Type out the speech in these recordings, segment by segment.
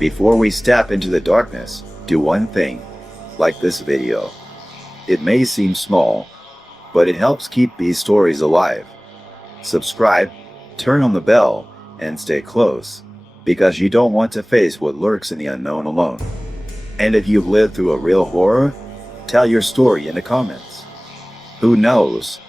Before we step into the darkness, do one thing, like this video. It may seem small, but it helps keep these stories alive. Subscribe, turn on the bell, and stay close, because you don't want to face what lurks in the unknown alone. And if you've lived through a real horror, tell your story in the comments. Who knows?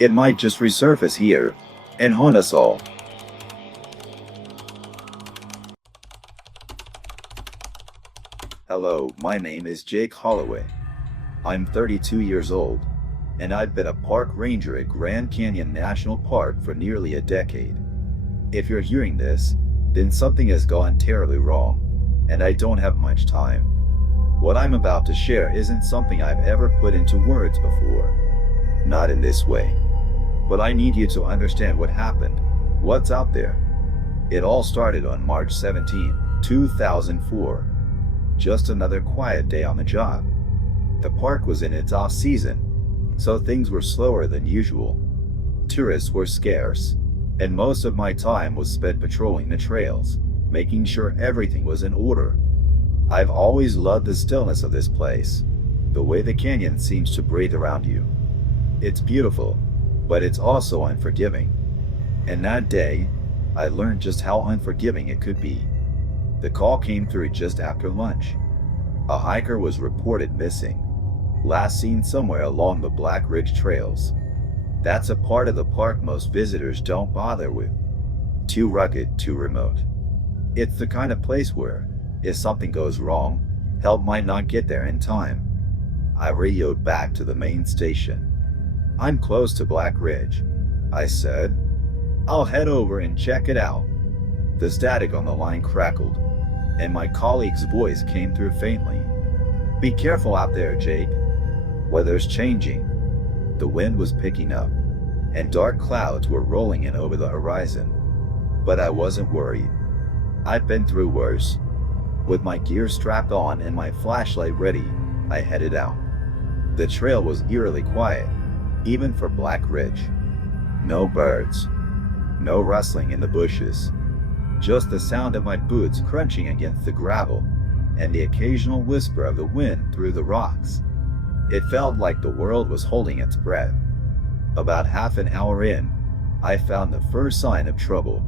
It might just resurface here and haunt us all. Hello, my name is Jake Holloway. I'm 32 years old, and I've been a park ranger at Grand Canyon National Park for nearly a decade. If you're hearing this, then something has gone terribly wrong, and I don't have much time. What I'm about to share isn't something I've ever put into words before. Not in this way. But I need you to understand what happened, what's out there. It all started on March 17, 2004. Just another quiet day on the job. The park was in its off-season, so things were slower than usual. Tourists were scarce, and most of my time was spent patrolling the trails, making sure everything was in order. I've always loved the stillness of this place, the way the canyon seems to breathe around you. It's beautiful, but it's also unforgiving. And that day, I learned just how unforgiving it could be. The call came through just after lunch. A hiker was reported missing, last seen somewhere along the Black Ridge trails. That's a part of the park most visitors don't bother with. Too rugged, too remote. It's the kind of place where, if something goes wrong, help might not get there in time. I radioed back to the main station. "I'm close to Black Ridge," I said. "I'll head over and check it out." The static on the line crackled, and my colleague's voice came through faintly. "Be careful out there, Jake. Weather's changing." The wind was picking up, and dark clouds were rolling in over the horizon. But I wasn't worried. I'd been through worse. With my gear strapped on and my flashlight ready, I headed out. The trail was eerily quiet, even for Black Ridge. No birds, no rustling in the bushes. Just the sound of my boots crunching against the gravel and the occasional whisper of the wind through the rocks. It felt like the world was holding its breath. About half an hour in, I found the first sign of trouble.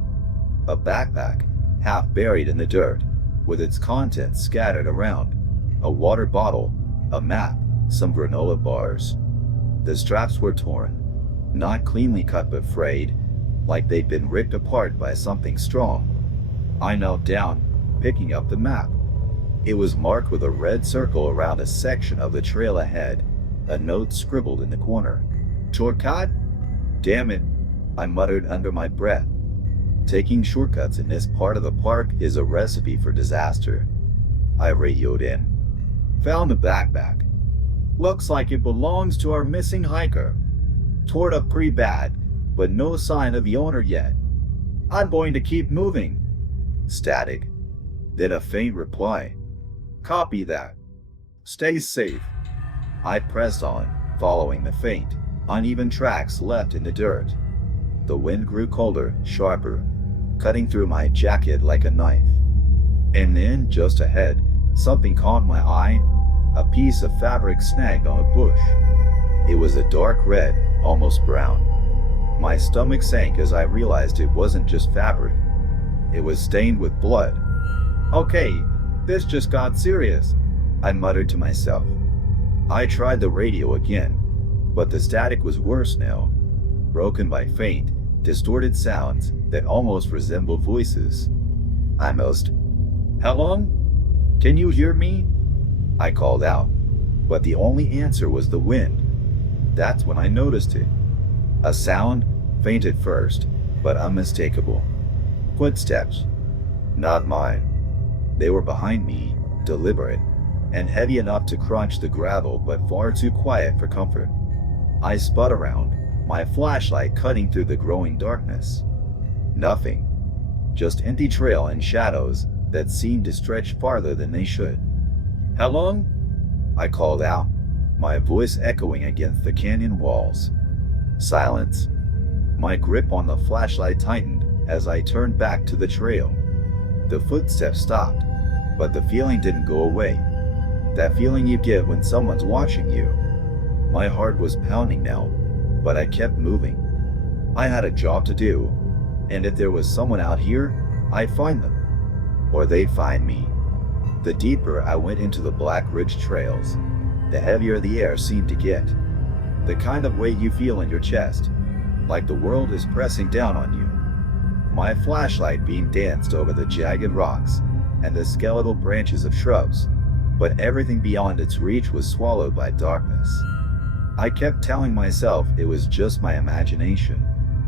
A backpack, half buried in the dirt, with its contents scattered around. A water bottle, a map, some granola bars. The straps were torn, not cleanly cut but frayed, like they'd been ripped apart by something strong. I knelt down, picking up the map. It was marked with a red circle around a section of the trail ahead, a note scribbled in the corner. "Shortcut? Damn it," I muttered under my breath. Taking shortcuts in this part of the park is a recipe for disaster. I radioed in. "Found the backpack. Looks like it belongs to our missing hiker. Tore up pretty bad, but no sign of the owner yet. I'm going to keep moving." Static. Then a faint reply. "Copy that. Stay safe." I pressed on, following the faint, uneven tracks left in the dirt. The wind grew colder, sharper, cutting through my jacket like a knife. And then, just ahead, something caught my eye, a piece of fabric snagged on a bush. It was a dark red, almost brown. My stomach sank as I realized it wasn't just fabric. It was stained with blood. "Okay, this just got serious," I muttered to myself. I tried the radio again, but the static was worse now, broken by faint, distorted sounds that almost resembled voices. "Hello? Can you hear me?" I called out, but the only answer was the wind. That's when I noticed it. A sound, faint at first, but unmistakable. Footsteps. Not mine. They were behind me, deliberate, and heavy enough to crunch the gravel but far too quiet for comfort. I spun around, my flashlight cutting through the growing darkness. Nothing. Just empty trail and shadows that seemed to stretch farther than they should. "Hello?" I called out, my voice echoing against the canyon walls. Silence. My grip on the flashlight tightened as I turned back to the trail. The footsteps stopped, But the feeling didn't go away. That feeling you get when someone's watching you. My heart was pounding now, but I kept moving. I had a job to do, and if there was someone out here, I'd find them. Or they'd find me. The deeper I went into the Black Ridge trails, the heavier the air seemed to get. The kind of weight you feel in your chest, like the world is pressing down on you. My flashlight beam danced over the jagged rocks and the skeletal branches of shrubs, but everything beyond its reach was swallowed by darkness. I kept telling myself it was just my imagination,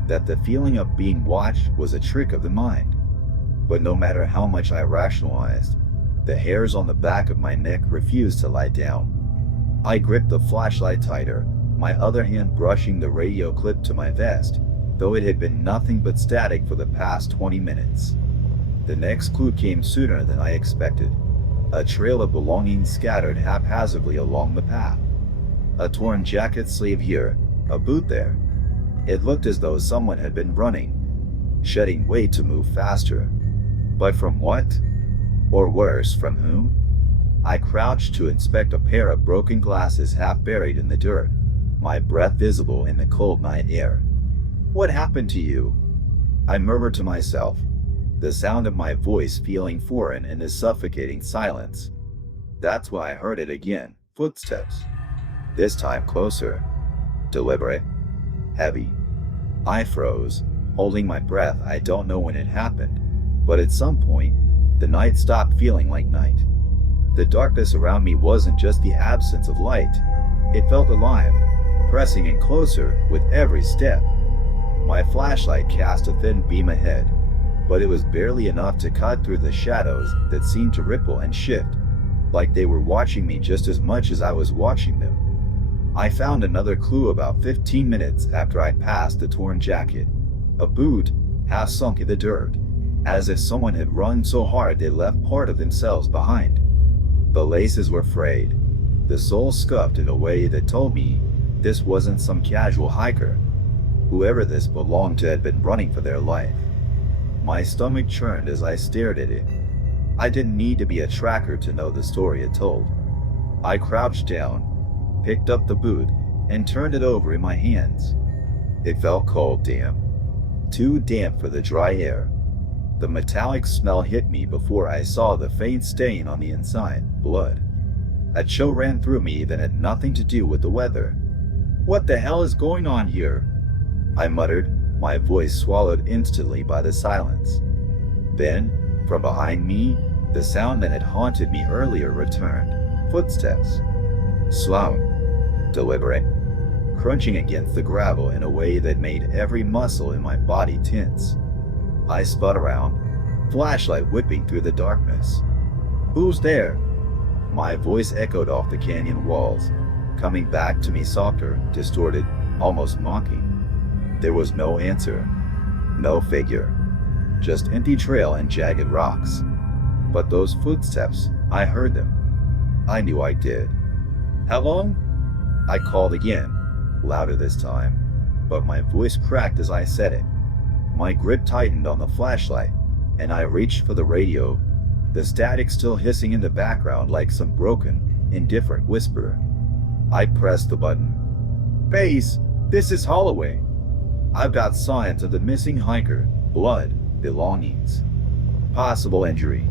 that the feeling of being watched was a trick of the mind. But no matter how much I rationalized, the hairs on the back of my neck refused to lie down. I gripped the flashlight tighter, my other hand brushing the radio clip to my vest, though it had been nothing but static for the past 20 minutes. The next clue came sooner than I expected. A trail of belongings scattered haphazardly along the path. A torn jacket sleeve here, a boot there. It looked as though someone had been running, shedding weight to move faster. But from what? Or worse, from whom? I crouched to inspect a pair of broken glasses half buried in the dirt, my breath visible in the cold night air. "What happened to you?" I murmured to myself, the sound of my voice feeling foreign in the suffocating silence. That's why I heard it again, footsteps. This time closer, deliberate, heavy. I froze, holding my breath. I don't know when it happened, but at some point, the night stopped feeling like night. The darkness around me wasn't just the absence of light. It felt alive, pressing in closer with every step. My flashlight cast a thin beam ahead, but it was barely enough to cut through the shadows that seemed to ripple and shift, like they were watching me just as much as I was watching them. I found another clue about 15 minutes after I passed the torn jacket. A boot, half sunk in the dirt, as if someone had run so hard they left part of themselves behind. The laces were frayed, the sole scuffed in a way that told me this wasn't some casual hiker. Whoever this belonged to had been running for their life. My stomach churned as I stared at it. I didn't need to be a tracker to know the story it told. I crouched down, picked up the boot, and turned it over in my hands. It felt cold, damp. Too damp for the dry air. The metallic smell hit me before I saw the faint stain on the inside, blood. A chill ran through me that had nothing to do with the weather. "What the hell is going on here?" I muttered, my voice swallowed instantly by the silence. Then, from behind me, the sound that had haunted me earlier returned. Footsteps. Slow, deliberate, crunching against the gravel in a way that made every muscle in my body tense. I spun around, flashlight whipping through the darkness. "Who's there?" My voice echoed off the canyon walls, coming back to me softer, distorted, almost mocking. There was no answer, no figure, just empty trail and jagged rocks. But those footsteps, I heard them. I knew I did. "Hello?" I called again, louder this time, but my voice cracked as I said it. My grip tightened on the flashlight, and I reached for the radio, the static still hissing in the background like some broken, indifferent whisper. I pressed the button. "Base, this is Holloway. I've got signs of the missing hiker, blood, belongings. Possible injury.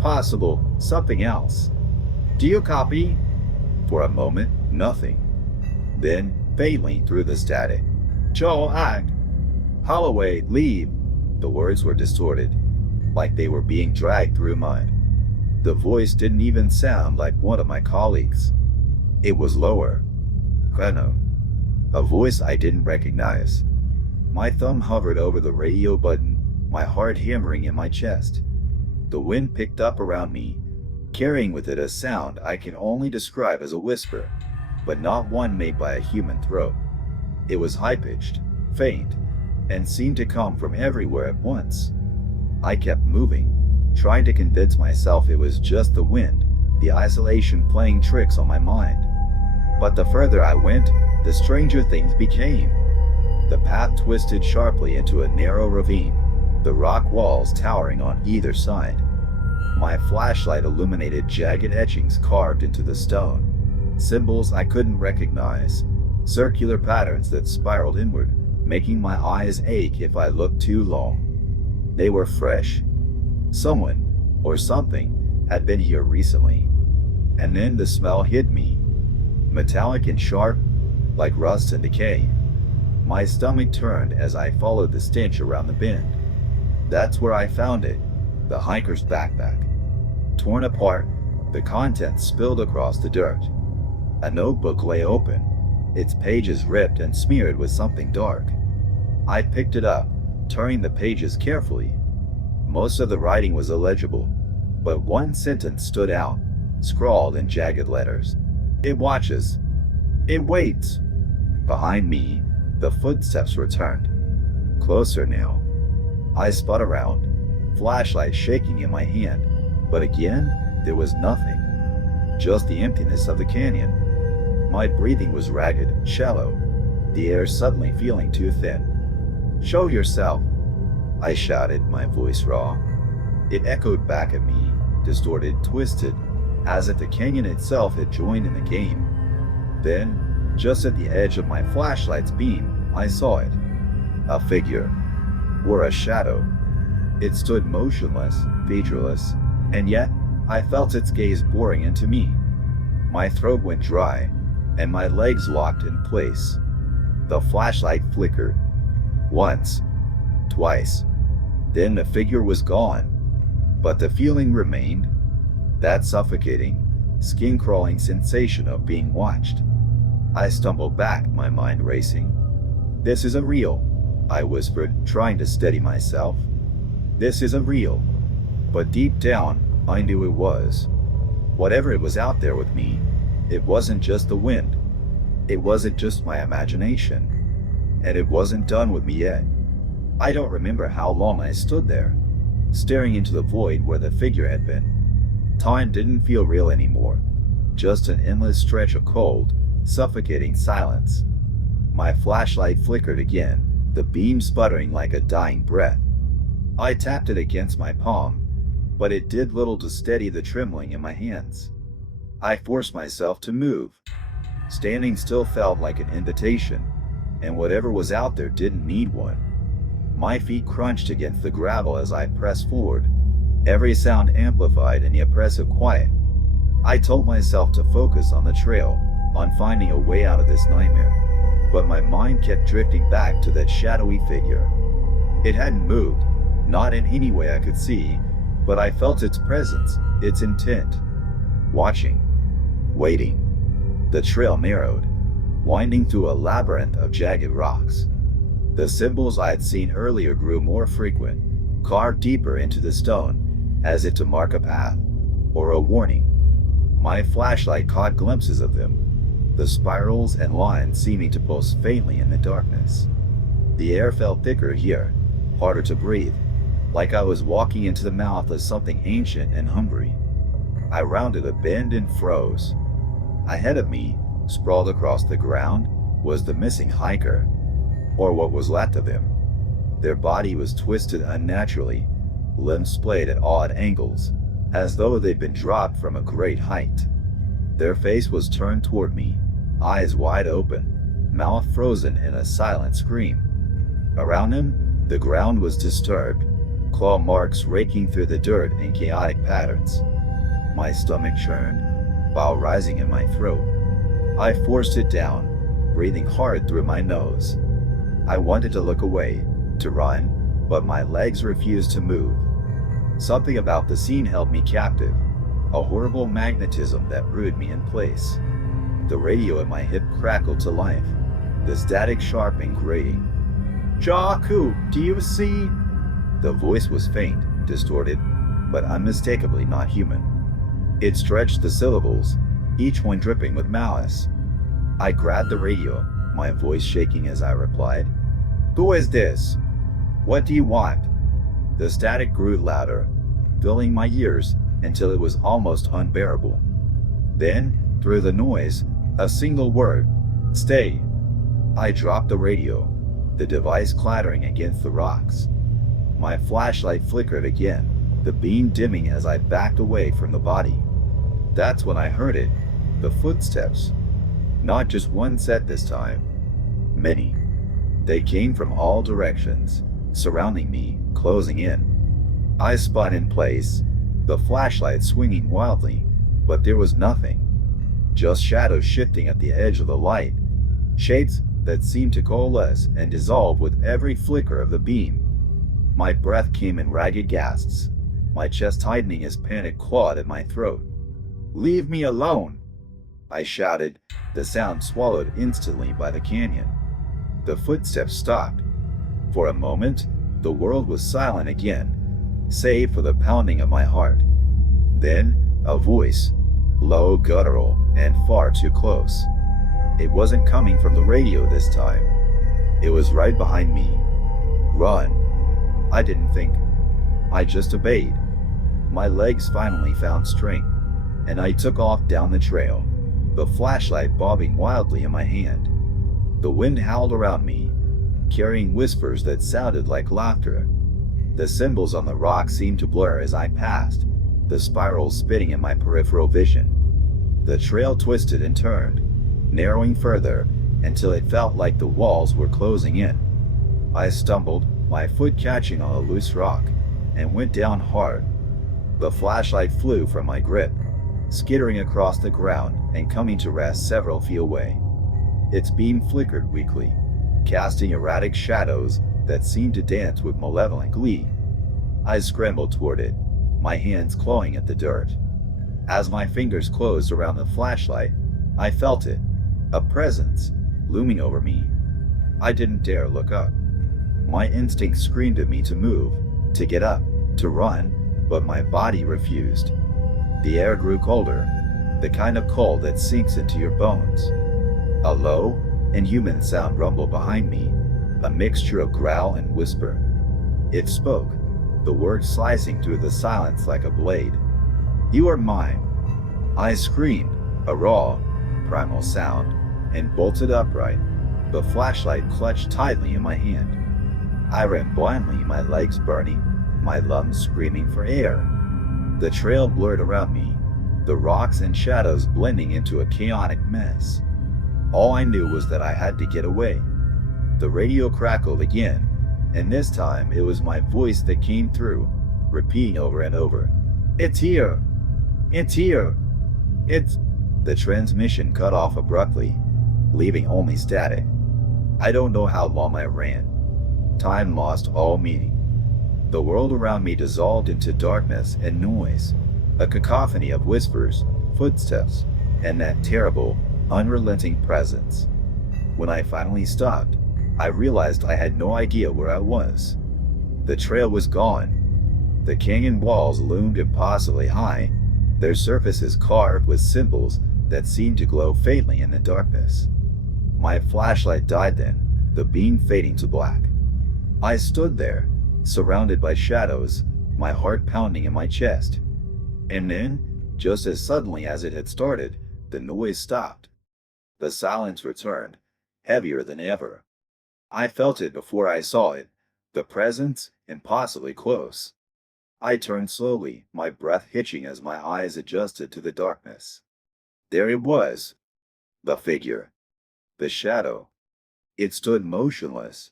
Possible something else. Do you copy?" For a moment, nothing. Then, faintly through the static, "Joe, act. Holloway, leave." The words were distorted, like they were being dragged through mud. The voice didn't even sound like one of my colleagues. It was lower. Renault. A voice I didn't recognize. My thumb hovered over the radio button, my heart hammering in my chest. The wind picked up around me, carrying with it a sound I can only describe as a whisper, but not one made by a human throat. It was high-pitched, faint, and seemed to come from everywhere at once. I kept moving, trying to convince myself it was just the wind, the isolation playing tricks on my mind. But the further I went, the stranger things became. The path twisted sharply into a narrow ravine, the rock walls towering on either side. My flashlight illuminated jagged etchings carved into the stone, symbols I couldn't recognize, circular patterns that spiraled inward, making my eyes ache if I looked too long. They were fresh. Someone, or something, had been here recently. And then the smell hit me, metallic and sharp, like rust and decay. My stomach turned as I followed the stench around the bend. That's where I found it, the hiker's backpack. Torn apart, the contents spilled across the dirt. A notebook lay open, its pages ripped and smeared with something dark. I picked it up, turning the pages carefully. Most of the writing was illegible, but one sentence stood out, scrawled in jagged letters. It watches. It waits. Behind me, the footsteps returned. Closer now. I spun around, flashlight shaking in my hand, but again, there was nothing. Just the emptiness of the canyon. My breathing was ragged, shallow, the air suddenly feeling too thin. "Show yourself," I shouted, my voice raw. It echoed back at me, distorted, twisted, as if the canyon itself had joined in the game. Then, just at the edge of my flashlight's beam, I saw it. A figure, or a shadow. It stood motionless, featureless, and yet I felt its gaze boring into me. My throat went dry, and my legs locked in place. The flashlight flickered. Once, twice. Then the figure was gone. But the feeling remained. That suffocating, skin-crawling sensation of being watched. I stumbled back, my mind racing. "This isn't real," I whispered, trying to steady myself. "This isn't real." But deep down, I knew it was. Whatever it was out there with me, it wasn't just the wind. It wasn't just my imagination. And it wasn't done with me yet. I don't remember how long I stood there, staring into the void where the figure had been. Time didn't feel real anymore, just an endless stretch of cold, suffocating silence. My flashlight flickered again, the beam sputtering like a dying breath. I tapped it against my palm, but it did little to steady the trembling in my hands. I forced myself to move. Standing still felt like an invitation, and whatever was out there didn't need one. My feet crunched against the gravel as I pressed forward, every sound amplified in the oppressive quiet. I told myself to focus on the trail, on finding a way out of this nightmare, but my mind kept drifting back to that shadowy figure. It hadn't moved, not in any way I could see, but I felt its presence, its intent. Watching, waiting. The trail narrowed, winding through a labyrinth of jagged rocks. The symbols I had seen earlier grew more frequent, carved deeper into the stone, as if to mark a path, or a warning. My flashlight caught glimpses of them, the spirals and lines seeming to pulse faintly in the darkness. The air felt thicker here, harder to breathe, like I was walking into the mouth of something ancient and hungry. I rounded a bend and froze. Ahead of me, sprawled across the ground, was the missing hiker, or what was left of him. Their body was twisted unnaturally, limbs splayed at odd angles, as though they'd been dropped from a great height. Their face was turned toward me, eyes wide open, mouth frozen in a silent scream. Around them, the ground was disturbed, claw marks raking through the dirt in chaotic patterns. My stomach churned, bile rising in my throat. I forced it down, breathing hard through my nose. I wanted to look away, to run, but my legs refused to move. Something about the scene held me captive, a horrible magnetism that rooted me in place. The radio at my hip crackled to life, the static sharp and grating. "Jaku, do you see?" The voice was faint, distorted, but unmistakably not human. It stretched the syllables, each one dripping with malice. I grabbed the radio, my voice shaking as I replied, "Who is this? What do you want?" The static grew louder, filling my ears until it was almost unbearable. Then, through the noise, a single word, "Stay." I dropped the radio, the device clattering against the rocks. My flashlight flickered again, the beam dimming as I backed away from the body. That's when I heard it, the footsteps. Not just one set this time, many. They came from all directions, surrounding me, closing in. I spun in place, the flashlight swinging wildly, but there was nothing. Just shadows shifting at the edge of the light, shapes that seemed to coalesce and dissolve with every flicker of the beam. My breath came in ragged gasps, my chest tightening as panic clawed at my throat. "Leave me alone!" I shouted, the sound swallowed instantly by the canyon. The footsteps stopped. For a moment, the world was silent again, save for the pounding of my heart. Then, a voice, low, guttural, and far too close. It wasn't coming from the radio this time. It was right behind me. "Run." I didn't think. I just obeyed. My legs finally found strength, and I took off down the trail, the flashlight bobbing wildly in my hand. The wind howled around me, carrying whispers that sounded like laughter. The symbols on the rock seemed to blur as I passed, the spirals spinning in my peripheral vision. The trail twisted and turned, narrowing further until it felt like the walls were closing in. I stumbled, my foot catching on a loose rock, and went down hard. The flashlight flew from my grip, skittering across the ground and coming to rest several feet away. Its beam flickered weakly, casting erratic shadows that seemed to dance with malevolent glee. I scrambled toward it, my hands clawing at the dirt. As my fingers closed around the flashlight, I felt it, a presence, looming over me. I didn't dare look up. My instinct screamed at me to move, to get up, to run, but my body refused. The air grew colder, the kind of cold that sinks into your bones. A low, inhuman sound rumbled behind me, a mixture of growl and whisper. It spoke, the words slicing through the silence like a blade. "You are mine." I screamed, a raw, primal sound, and bolted upright, the flashlight clutched tightly in my hand. I ran blindly, my legs burning, my lungs screaming for air. The trail blurred around me, the rocks and shadows blending into a chaotic mess. All I knew was that I had to get away. The radio crackled again, and this time it was my voice that came through, repeating over and over, "It's here! It's here! It's..." The transmission cut off abruptly, leaving only static. I don't know how long I ran. Time lost all meaning. The world around me dissolved into darkness and noise, a cacophony of whispers, footsteps, and that terrible, unrelenting presence. When I finally stopped, I realized I had no idea where I was. The trail was gone. The canyon walls loomed impossibly high, their surfaces carved with symbols that seemed to glow faintly in the darkness. My flashlight died then, the beam fading to black. I stood there, surrounded by shadows, my heart pounding in my chest. And then, just as suddenly as it had started, the noise stopped. The silence returned, heavier than ever. I felt it before I saw it, the presence impossibly close. I turned slowly, my breath hitching as my eyes adjusted to the darkness. There it was, the figure, the shadow. It stood motionless,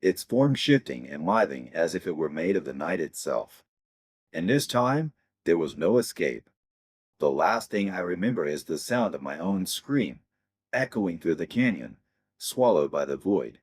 its form shifting and writhing as if it were made of the night itself. And this time, there was no escape. The last thing I remember is the sound of my own scream, echoing through the canyon, swallowed by the void.